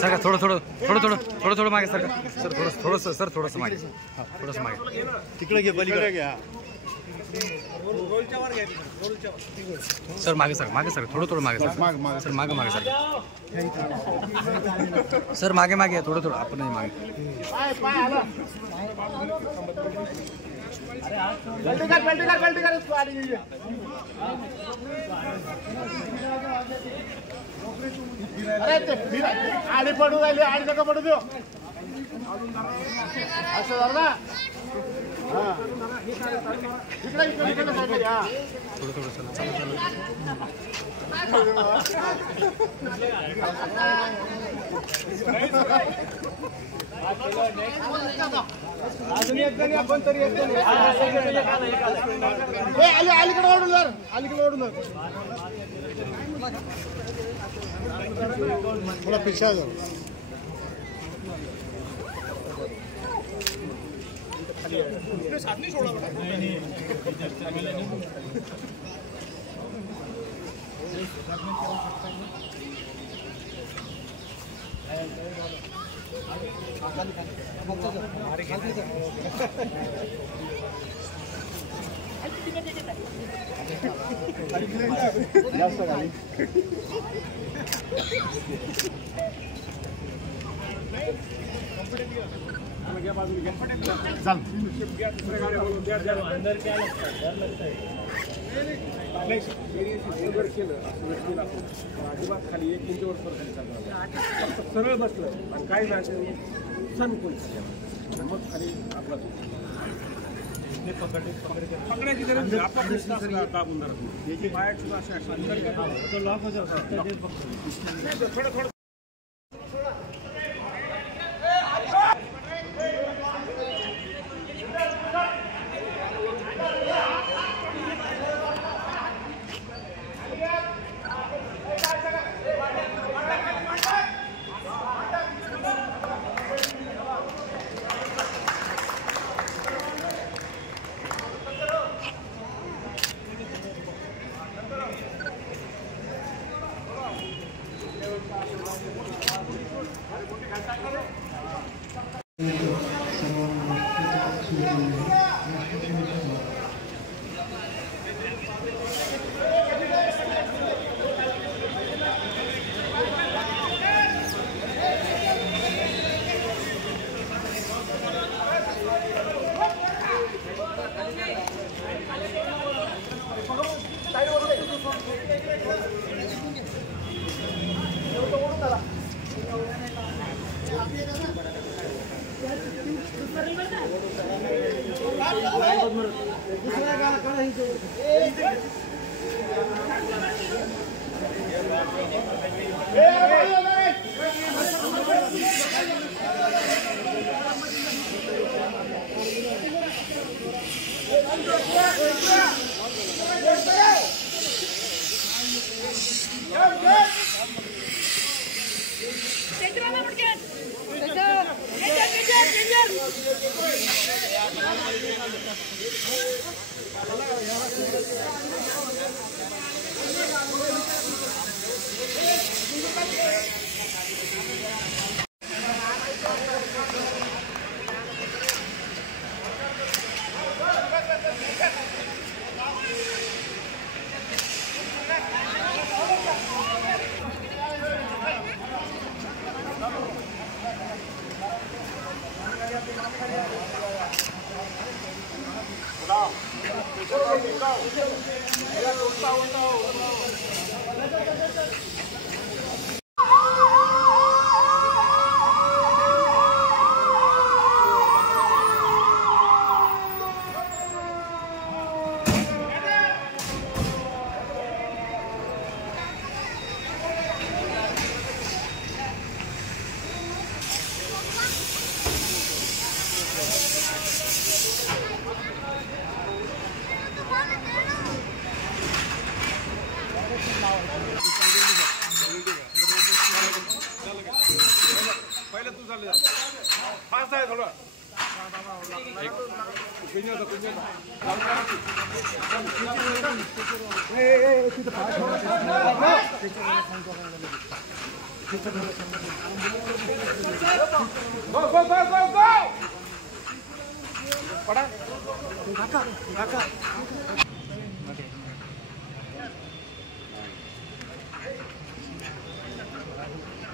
Sir थोडं थोडं थोडं थोडं थोडं थोडं मागे सर सर थोडंसं सर थोडंसं मागे थोडंसं मागे तिकडे घे पलीकडे घ्या सर मागे सर थोडं थोडं मागे सर सर मागे सर सर मागे मागे थोडं थोडं आपण नाही मागे आडी पडू राहिली आडी नका पडू देऊ असं झालं ना इकडे थोडं थोडं चला अजून एक जण आपण तरी एक जण अलीकडे ओढून जर अलीकडे ओढून थोडा पिछा जाऊ जास्त खाली अजिबात खाली 1 इंचवर सरळ बसलं आणि काय नाही सण कोण मग खाली आपला पकडायची गरज आपण दाबून धरत पायाची भाषा थोडं थोडं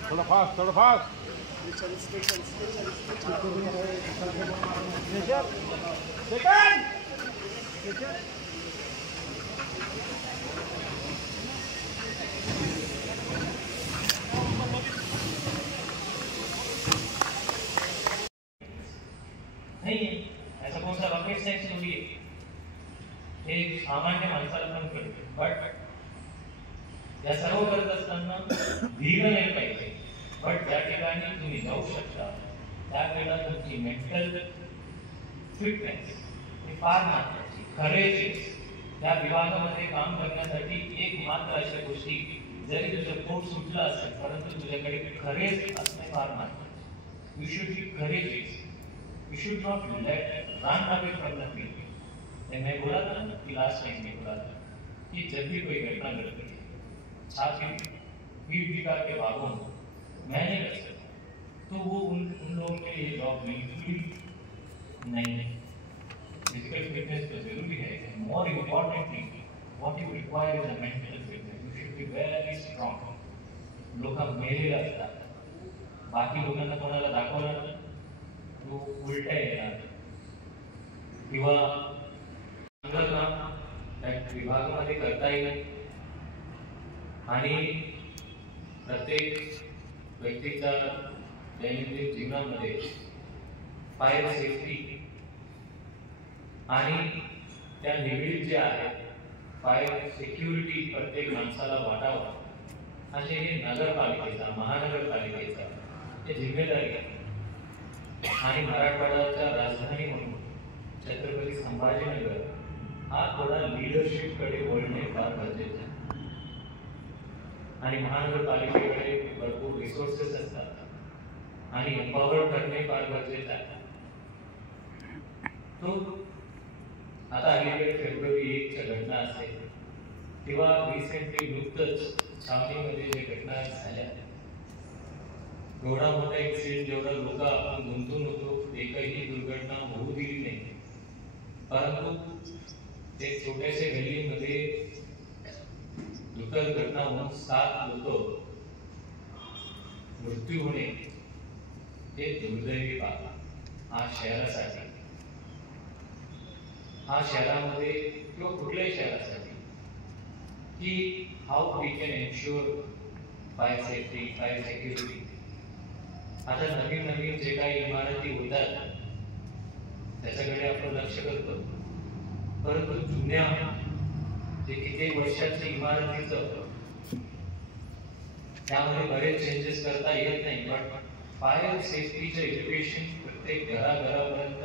थोड़ा फास्ट थोड़ा फास्ट नहीं ऐसा कौन सा रॉकेट सायन्स थोडी आहे हे सामान्य माणसाला पण कळते बट या सर्व करत असताना धीर नाही पाहिजे बट ज्या ठिकाणी तुम्ही जाऊ शकता त्यावेळेला तुमची मेंटल फिटनेस ही फार महत्वाची खरेच त्या विभागामध्ये काम करण्यासाठी एक मात्र अशा गोष्टी जरी तुझं पोट सुटलं असेल परंतु तुझ्याकडे खरेच असणे फार महत्वाचे you should be courageous You should not run away from the thing. मैं बोला था ना कि लास्ट टाइम में बोला था कि जब भी कोई घटना घटती है छात्र वीर दिखा के भागो मैं नहीं कर सकता तो वो उन लोगों के लिए जॉब बिल्कुल नहीं है फिजिकल फिटनेस तो जरूरी है more importantly what you require is a mental fitness you should be very strong लोक मेलेले असतात बाकी लोकांना कोणाला दाखवणार तो उलटा येणार किंवा विभागामध्ये करता येईल आणि प्रत्येक व्यक्तीच्या दैनंदिन जीवनामध्ये फायर सेफ्टी आणि त्या निगडीत जे आहे फायर सिक्युरिटी प्रत्येक माणसाला वाटावं असे हे नगरपालिकेचा महानगरपालिकेचा हे जिम्मेदारी आहे आणि मराठवाड्याच्या राजधानी म्हणून छत्रपती संभाजीनगर हा थोडा लीडरशिप कडे वळणे फार गरजेचे आहे आणि महानगरपालिकेकडे भरपूर रिसोर्सेस असतात आणि एम्पॉवर करणे फार गरजेचे आहे तो आता अलीकडे फेब्रुवारी 1 च्या घटना असेल तेव्हा रिसेंटली नुकतंच छावणीमध्ये जे घटना झाल्या एवढा मोठा ऍक्सिडेंट जेवढा लोक आपण गुंतून होतो एकही दुर्घटना होऊ दिली नाही परंतु एक छोट्याशा गल्लीमध्ये दुःखद घटना होऊन 7 लोक मृत्यू होणे हे दुर्दैवी बाब हा शहरासाठी हा शहरामध्ये किंवा कुठल्याही शहरासाठी की how we can ensure fire safety fire security आता नवीन नवीन जे काही इमारती होतात त्याच्याकडे आपण लक्ष करतो परंतु जुन्या जे किती वर्षाची इमारतीचं त्यामध्ये बरेच चेंजेस करता येत नाही पण फायर सेफ्टीचं एज्युकेशन प्रत्येक घराघरापर्यंत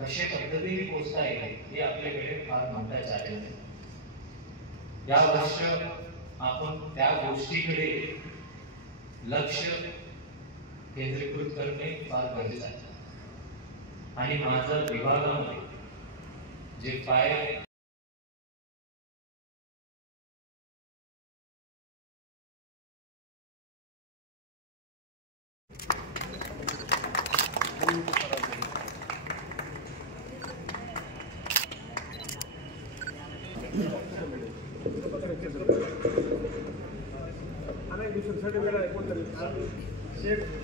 कशा पद्धतीने पोहोचता येईल हे आपल्याकडे फार मोठा चॅलेंज आहे या वर्ष आपण त्या गोष्टीकडे लक्ष केंद्रीकृत करणे फार गरजेचे आहे आणि माझ्या विभागामध्ये जे फायर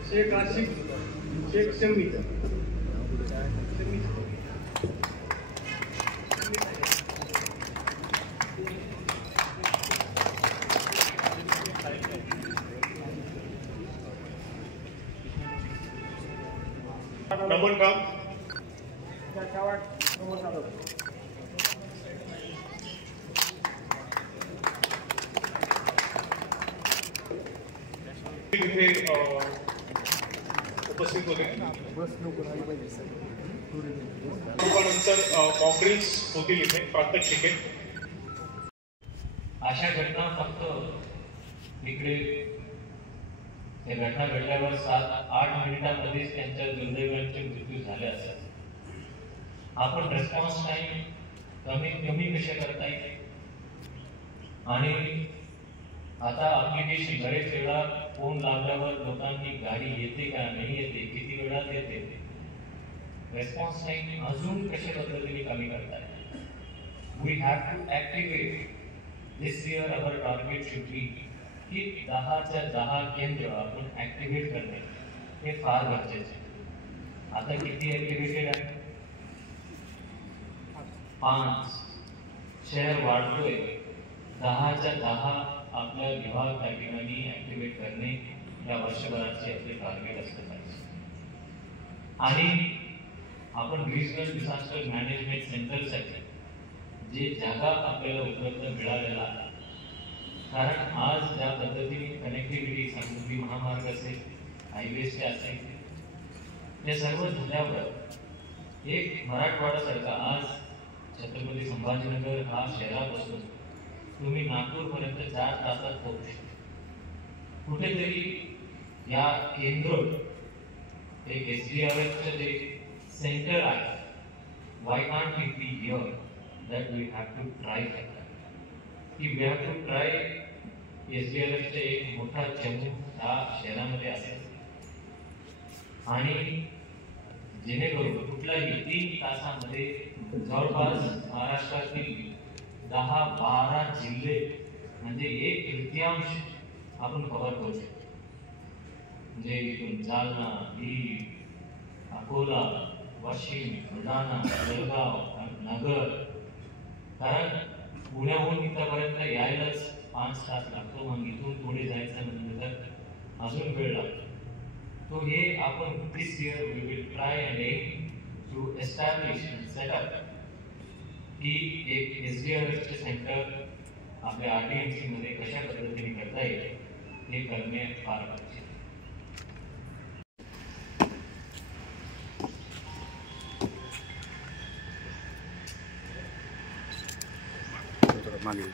शेख आशिफ शेख शमी नमन काम इथे उपस्थित होते नंतर कॉन्फरन्स होतील इथे प्रात्यक्षिके अशा घटना फक्त इकडे हे घटना घडल्यावर 7-8 मिनिटांमध्येच त्यांच्या दुर्दैवाचे मृत्यू झाले असतात आपण रिस्पॉन्स टाइम कमीत कमी कसे करता येईल. आणि आता ऍप्लिकेशन बरेच वेळा फोन लावल्यावर लोकांनी गाडी येते का नाही येते, किती वेळात येते, रिस्पॉन्स टाइम अजून कशा पद्धतीने कमी करता येईल. We have to activate this year. Our target should be की 10च्या 10 केंद्र आपण ऍक्टिव्हेट करणे हे फार गरजेचे आहे. आता किती ऍक्टिव्हेटेड आहे? 5. शहर वाढतोय. 10च्या 10 आपल्या विभाग त्या ठिकाणी ऍक्टिव्हेट करणे या वर्षभराचे आपले टार्गेट असलं पाहिजे. आणि आपण रिजनल डिझास्टर मॅनेजमेंट सेंटरसाठी जे जागा आपल्याला उपलब्ध मिळालेला आहे, कारण आज ज्या पद्धतीने कनेक्टिव्हिटी समुद्री महामार्ग असेल, हायवेचे असेल, हे सर्व झाल्यावर एक मराठवाडासारखा आज छत्रपती संभाजीनगर हा शहरापासून तुम्ही नागपूरपर्यंत 4 तासात पोहोचू शकता. कुठेतरी या केंद्र एक SDRFचं जे सेंटर आहे, why can't it be here that we have to try that? की we have to try SDRFचे एक मोठा चमू ह्या शहरामध्ये असेल आणि जेणेकरून कुठल्याही 3 तासामध्ये जवळपास महाराष्ट्रातील 10-12 जिल्हे म्हणजे 1/3 आपण कव्हर करू शकतो. म्हणजे इथून जालना, बीड, अकोला, वाशिम, बुलढाणा, जळगाव, नगर. कारण पुण्याहून इथपर्यंत यायलाच 5 तास लागतो. मग इथून पुढे जायचं नंतर अजून वेळ लागतो. तो हे आपण this year we will try and aim to establish and set up की एक SDRFचे सेंटर आपल्या RTMC मध्ये कशा पद्धतीने करता येईल हे करणे फार गरजेचे. मागे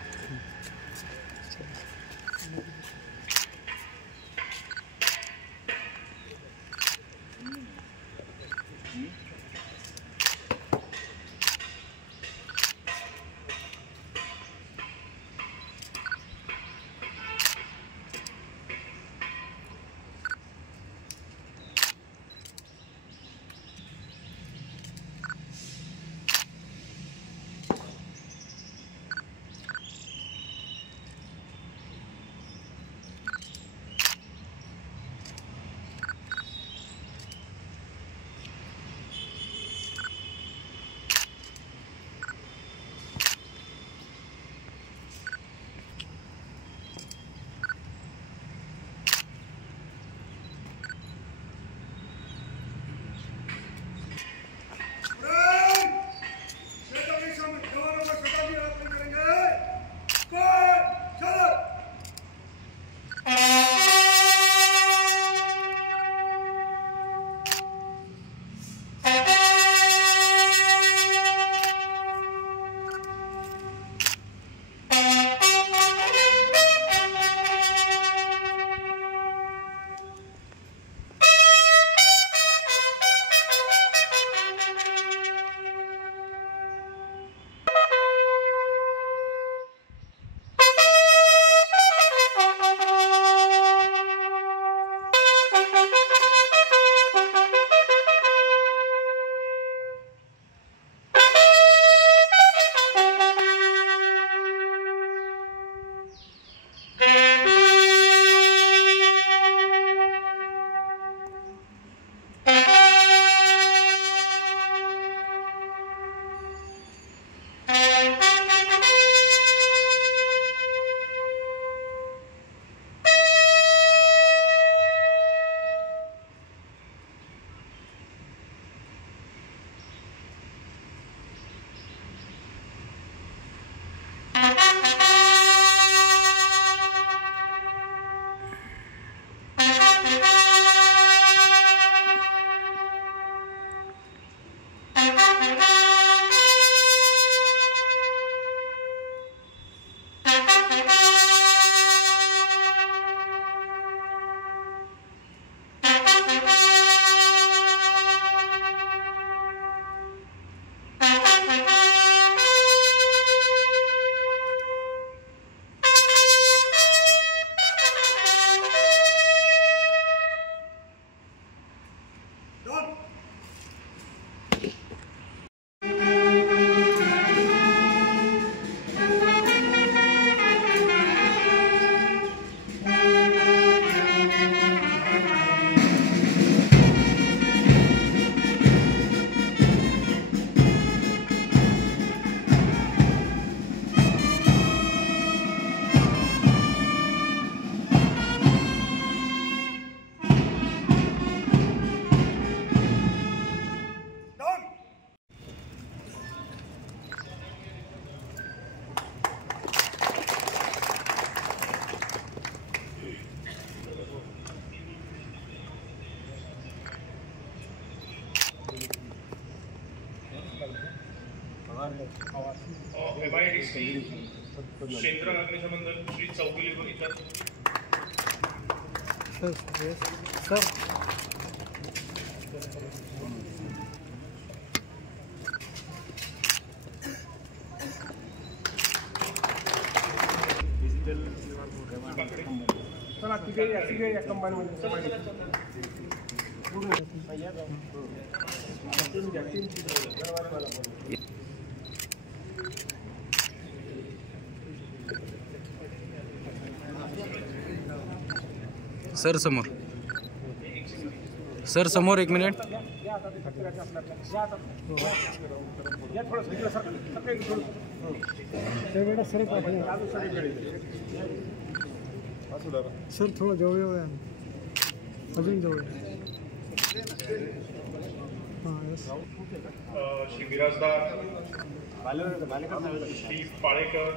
MIDC क्षेत्र अग्निशमन दल श्री चौगुले इथं सर चला तिघे या कंबाईनमध्ये सर समोर, सर समोर 1 मिनिट. सर थोडं जवळ या, अजून जवळ. हां yes. Shri Birajdar Shri Palekar,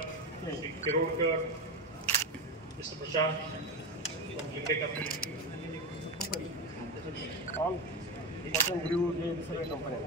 Shri Kirodkar, mister Prashant Limbekar, all important grieve हे सगळे कंपन्या